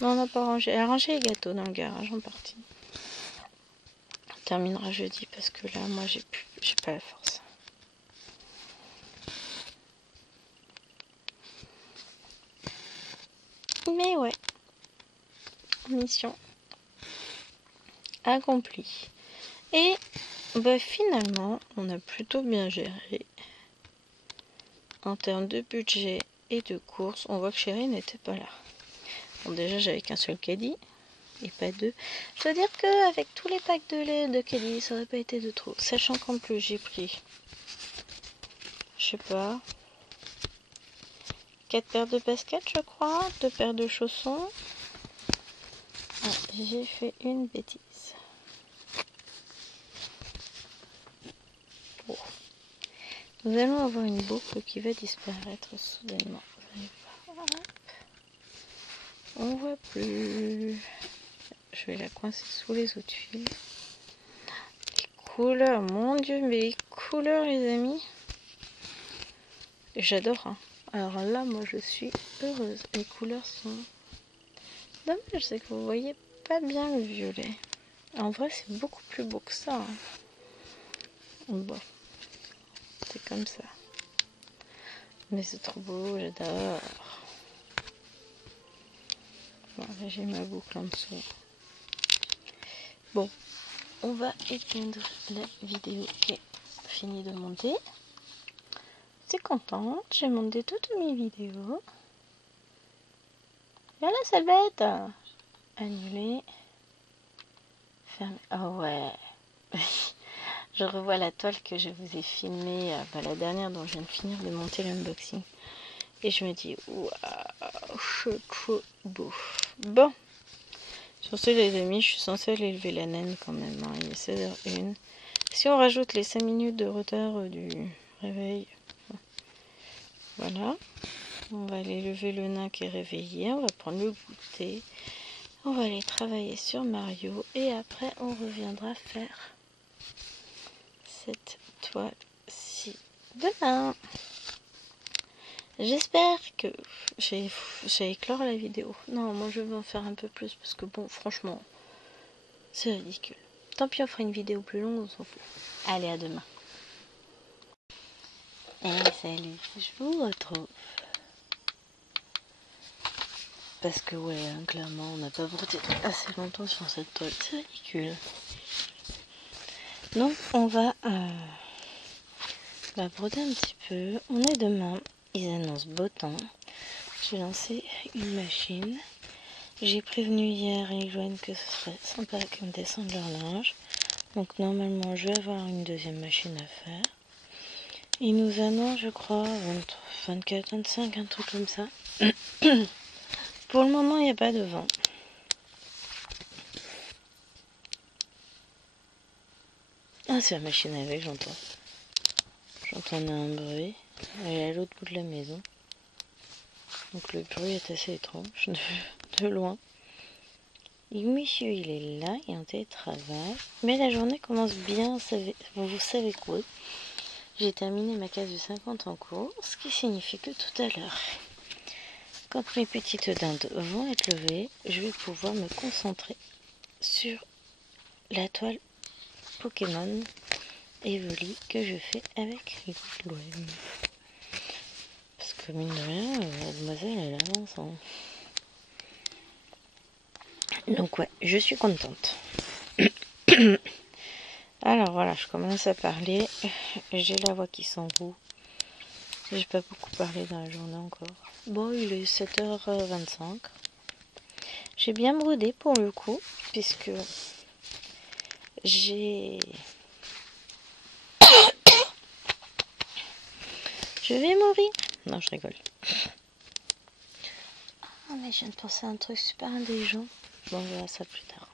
Non, on n'a pas rangé. Elle a rangé les gâteaux dans le garage en partie. On terminera jeudi parce que là, moi, j'ai pas la force. Mais ouais, mission accomplie. Et finalement, on a plutôt bien géré. En termes de budget et de courses, on voit que Chérie n'était pas là. Bon, déjà, j'avais qu'un seul caddie et pas deux. Je dois dire qu'avec tous les packs de lait de caddie, ça aurait pas été de trop. Sachant qu'en plus, j'ai pris, je sais pas, 4 paires de baskets, je crois, 2 paires de chaussons. Ah, j'ai fait une bêtise. Bon. Nous allons avoir une boucle qui va disparaître soudainement. On voit plus. Je vais la coincer sous les autres fils. Les couleurs, mon dieu, mais les couleurs, les amis. J'adore. Hein. Alors là, moi, je suis heureuse. Les couleurs sont... Dommage, c'est que vous voyez pas bien le violet. En vrai, c'est beaucoup plus beau que ça. Hein. Bon, c'est comme ça. Mais c'est trop beau, j'adore. Bon, là, j'ai ma boucle en dessous. Bon, on va éteindre la vidéo qui est finie de monter. Je suis contente, j'ai monté toutes mes vidéos. Voilà, ça va être annulé. Fermé. Oh ouais. Je revois la toile que je vous ai filmée, la dernière dont je viens de finir de monter l'unboxing. Et je me dis, waouh, c'est trop beau. Bon. Sur ce, les amis, je suis censée aller lever la naine quand même. Hein. Il est 16h01. Si on rajoute les 5 minutes de retard du réveil, voilà. On va aller lever le nain qui est réveillé. On va prendre le goûter. On va aller travailler sur Mario. Et après, on reviendra faire cette toile-ci demain. J'espère que j'ai éclore la vidéo. Non, moi je vais en faire un peu plus parce que bon, franchement, c'est ridicule. Tant pis, on fera une vidéo plus longue, on s'en fout. Allez, à demain. Et salut, je vous retrouve. Parce que ouais, hein, clairement, on n'a pas brodé assez longtemps sur cette toile. C'est ridicule. Donc, on va broder un petit peu. On est demain. Ils annoncent beau temps. J'ai lancé une machine. J'ai prévenu hier et Joanne que ce serait sympa qu'elle me descende leur linge. Donc normalement je vais avoir une deuxième machine à faire. Il nous annonce, je crois, 24, 25, un truc comme ça. Pour le moment, il n'y a pas de vent. Ah, c'est la machine à laver, j'entends. J'entends un bruit. Elle est à l'autre bout de la maison. Donc le bruit est assez étrange, de loin. Et monsieur, il est là, il est en télétravail. Mais la journée commence bien, vous savez quoi? J'ai terminé ma case de 50 en cours, ce qui signifie que tout à l'heure, quand mes petites dindes vont être levées, je vais pouvoir me concentrer sur la toile Pokémon Evoli que je fais avec Lillouen. Parce que mine de rien, mademoiselle, elle avance. Hein. Donc ouais, je suis contente. Alors voilà, je commence à parler. J'ai la voix qui s'enroule. J'ai pas beaucoup parlé dans la journée encore. Bon, il est 7h25. J'ai bien brodé pour le coup, puisque j'ai... Je vais mourir. Non, je rigole. Ah, mais je viens de penser à un truc super intelligent. Bon, on verra ça plus tard.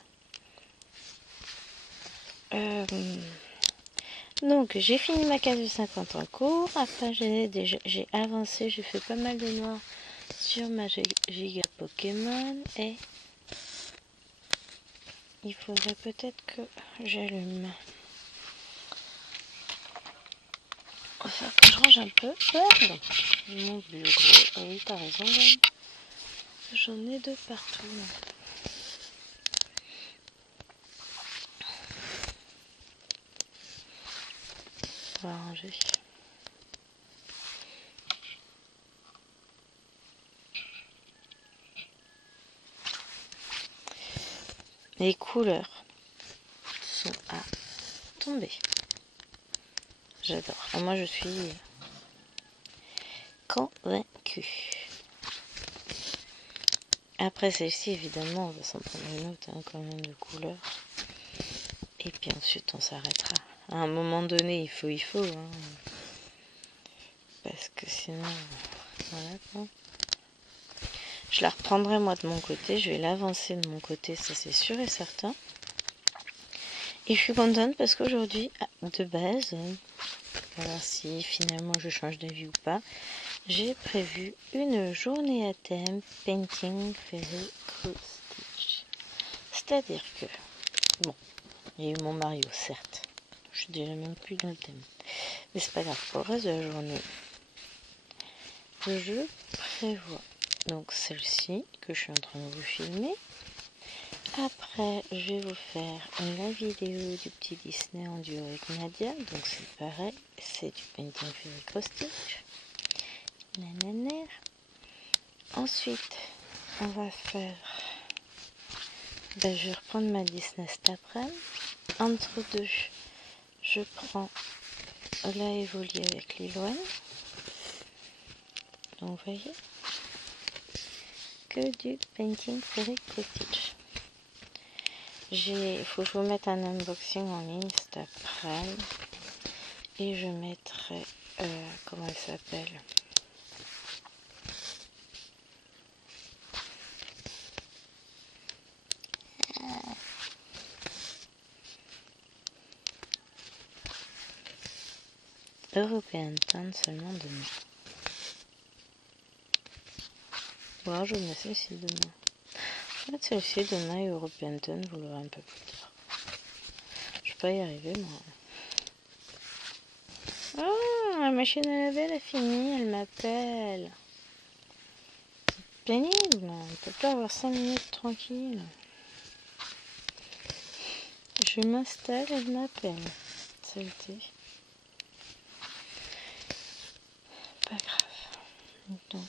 Donc, j'ai fini ma case de 50 en cours. Après, j'ai avancé, j'ai fait pas mal de noir sur ma giga Pokémon. Et il faudrait peut-être que j'allume. Il va falloir que je range un peu. Pardon. Mon bureau. Ah oui, t'as raison. J'en ai de partout. On va ranger. Les couleurs sont à tomber. J'adore. Et moi, je suis convaincue. Après celle-ci, évidemment, on va s'en prendre une autre, hein, quand même, de couleurs. Et puis ensuite, on s'arrêtera. À un moment donné, il faut. Hein, parce que sinon, voilà quoi. Je la reprendrai moi de mon côté. Je vais l'avancer de mon côté, ça c'est sûr et certain. Et je suis contente parce qu'aujourd'hui, de base, voilà, si finalement je change d'avis ou pas, j'ai prévu une journée à thème Painting Fairy Cross Stitch. C'est-à-dire que, bon, il y a eu mon Mario, certes. Je suis déjà même plus dans le thème. Mais c'est pas grave, pour le reste de la journée, je prévois donc celle-ci que je suis en train de vous filmer. Après, je vais vous faire la vidéo du petit Disney en duo avec Nadia. Donc c'est pareil, c'est du Painting Fairy Cross Stitch. Nanana. Ensuite, on va faire... Ben, je vais reprendre ma Disney cet après-midi. Entre deux, je prends la Evoli avec Lillouen. Donc vous voyez, que du Painting Fairy Cross Stitch. Il faut que je vous mette un unboxing en ligne cet après-midi. Et je mettrai... comment elle s'appelle ? European Ton seulement demain. Ou alors je mets celle-ci demain. Je vais mettre celle-ci demain et European Ton, vous l'aurez un peu plus tard. Je vais pas y arriver moi. Oh, la machine à laver elle a fini, elle m'appelle. Pénible, on peut pas avoir 5 minutes tranquille. Je m'installe, elle m'appelle. Saleté. Pas grave. Donc.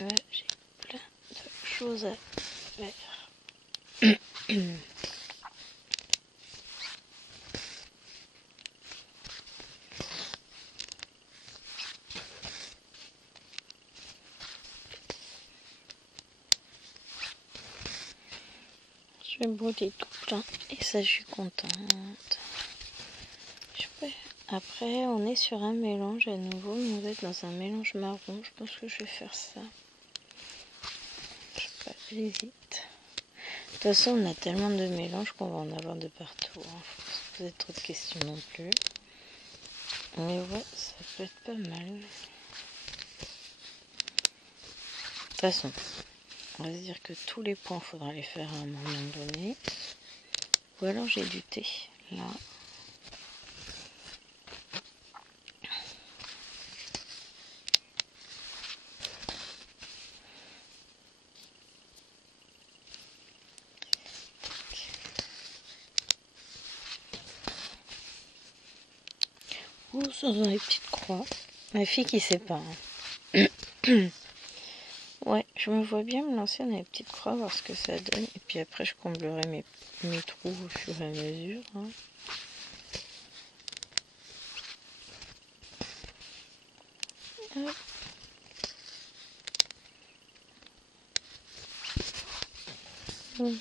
Là, j'ai plein de choses à faire. Je vais brûler tout plein et ça je suis contente. Après on est sur un mélange à nouveau, mais on va être dans un mélange marron. Je pense que je vais faire ça. Je sais pas, j'hésite. De toute façon on a tellement de mélanges qu'on va en avoir de partout. Hein. Faut pas se poser trop de questions non plus. Mais ouais, ça peut être pas mal. De toute façon, on va se dire que tous les points, il faudra les faire à un moment donné. Ou alors j'ai du thé, là. Oh, ça dans les petites croix. Ma fille qui sait pas. Hein. Ouais, je me vois bien me lancer dans les petites croix, voir ce que ça donne. Et puis après, je comblerai mes trous au fur et à mesure. Hein. Hop.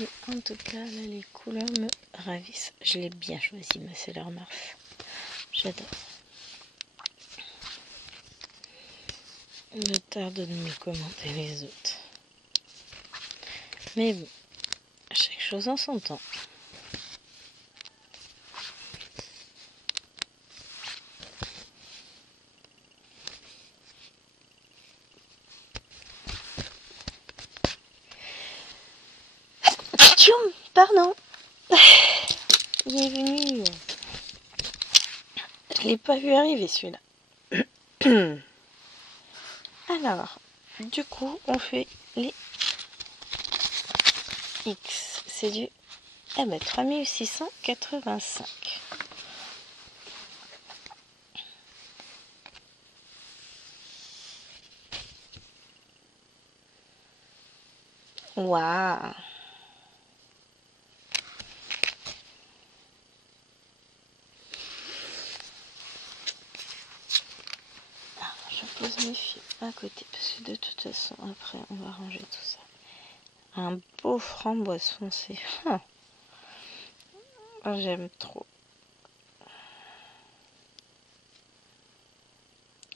Et en tout cas, là, les couleurs me ravissent. Je l'ai bien choisi, ma Sailor Mars. J'adore. Me tarde de me commenter les autres. Mais bon, chaque chose en son temps. Tchoum, pardon. Il est venu. Je l'ai pas vu arriver celui-là. Alors, du coup, on fait les X. C'est du 3685. Waouh! Je pose mes fils à côté parce que de toute façon, après, on va ranger tout ça. Un beau framboise foncé. Oh, j'aime trop.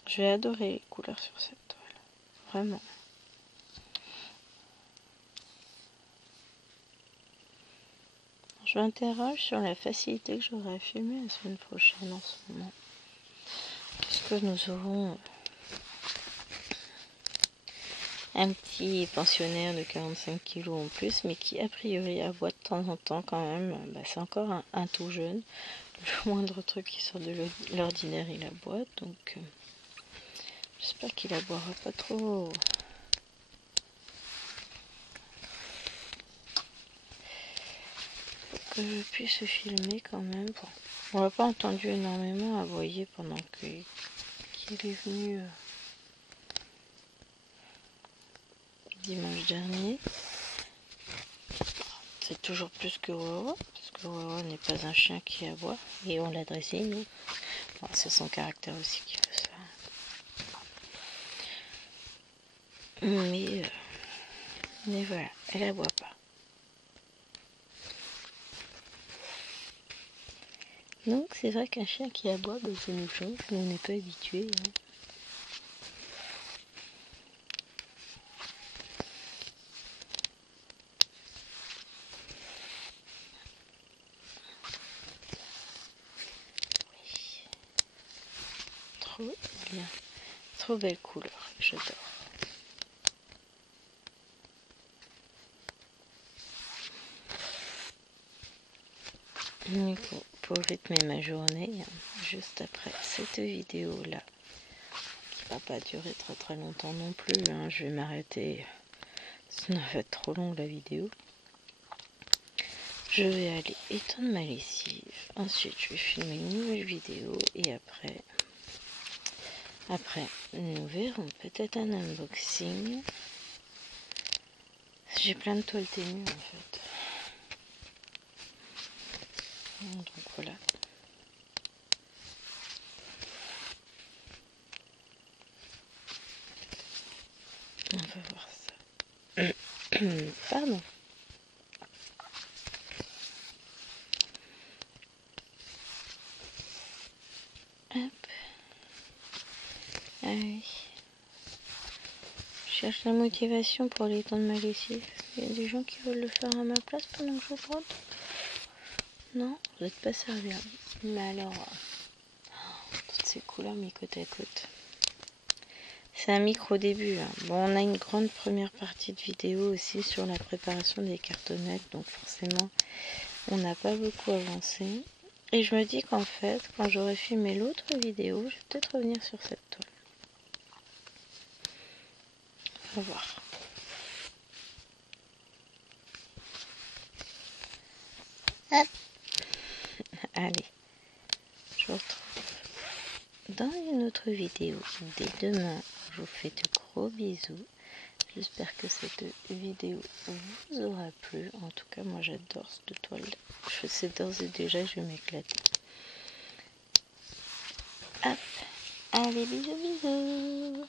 Je vais adorer les couleurs sur cette toile. Vraiment. Je m'interroge sur la facilité que j'aurai à filmer la semaine prochaine en ce moment. Puisque nous aurons un petit pensionnaire de 45 kilos en plus, mais qui a priori aboie de temps en temps quand même. Bah, c'est encore un tout jeune. Le moindre truc qui sort de l'ordinaire, il aboie. Donc j'espère qu'il aboiera pas trop. Pour que je puisse filmer quand même. Bon, on l'a pas entendu énormément aboyer pendant qu'il est venu dimanche dernier. C'est toujours plus que Wawa, parce que Wawa n'est pas un chien qui aboie, et on l'a dressé, nous. Bon, c'est son caractère aussi qui fait ça. Mais voilà, elle aboie pas. Donc c'est vrai qu'un chien qui aboie, bah, ça nous change, mais on n'est pas habitué. Hein. Trop bien, trop belle couleur, j'adore. Du coup, pour rythmer ma journée, juste après cette vidéo là, qui va pas durer très très longtemps non plus, hein, je vais m'arrêter, sinon ça va être trop long la vidéo. Je vais aller étendre ma lessive, ensuite je vais filmer une nouvelle vidéo et après nous verrons peut-être un unboxing J'ai plein de toiles ténues en fait. Donc voilà. On va voir ça. Pardon. Hop. Ah oui. Je cherche la motivation pour aller tendre ma lessive. Il y a des gens qui veulent le faire à ma place pendant que je brode. Non, vous n'êtes pas serviable. Mais alors, toutes ces couleurs mis côte à côte. C'est un micro début. Hein. Bon, on a une grande première partie de vidéo aussi sur la préparation des cartonnettes. Donc forcément, on n'a pas beaucoup avancé. Et je me dis qu'en fait, quand j'aurai filmé l'autre vidéo, je vais peut-être revenir sur cette toile. On va voir. Hop. Allez, je vous retrouve dans une autre vidéo dès demain. Je vous fais de gros bisous. J'espère que cette vidéo vous aura plu. En tout cas, moi j'adore cette toile. Je sais d'ores et déjà, je vais m'éclater. Hop. Allez, bisous, bisous.